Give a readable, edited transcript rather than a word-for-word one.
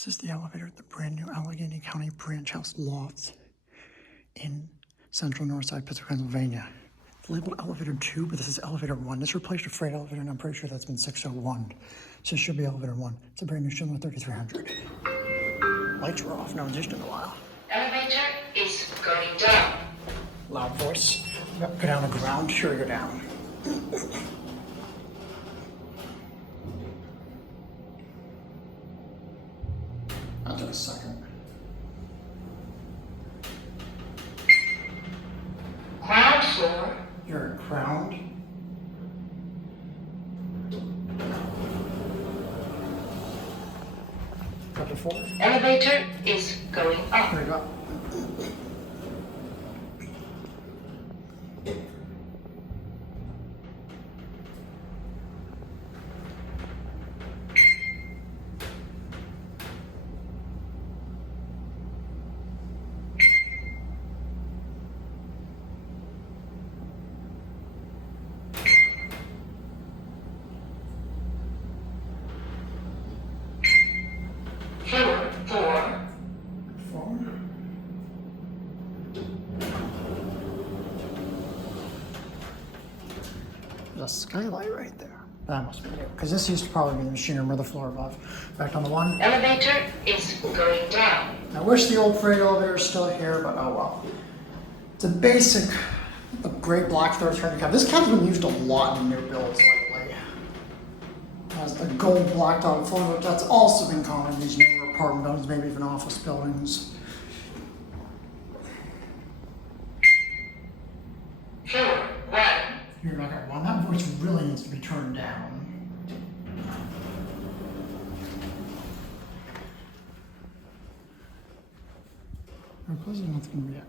This is the elevator at the brand new Allegheny County Branch House Lofts in central Northside, Pittsburgh, Pennsylvania. It's labeled elevator 2, but this is elevator 1. This replaced a freight elevator, and I'm pretty sure that's been 601. So this should be elevator 1. It's a brand new Schindler 3300. Lights were off, no one's used in a while. Elevator is going down. Loud voice. Yep, go down to ground, sure go down. I'll do a second. Ground floor. You're ground. Number 4. Elevator is going up. There you go. Floor 4. 4. There's a skylight right there. That must be new, because this used to probably be the machine room or the floor above. Back on the 1. Elevator is going down. I wish the old freight elevator was still here, but oh well. It's a basic, the great black 3300 cab. This cab's been used a lot in new builds lately. It has the gold black dot floor, but that's also been common in these newer apartment buildings, maybe even office buildings. Floor 1. You're back at 1. That voice really needs to be turned down. How close is nothing going to be at?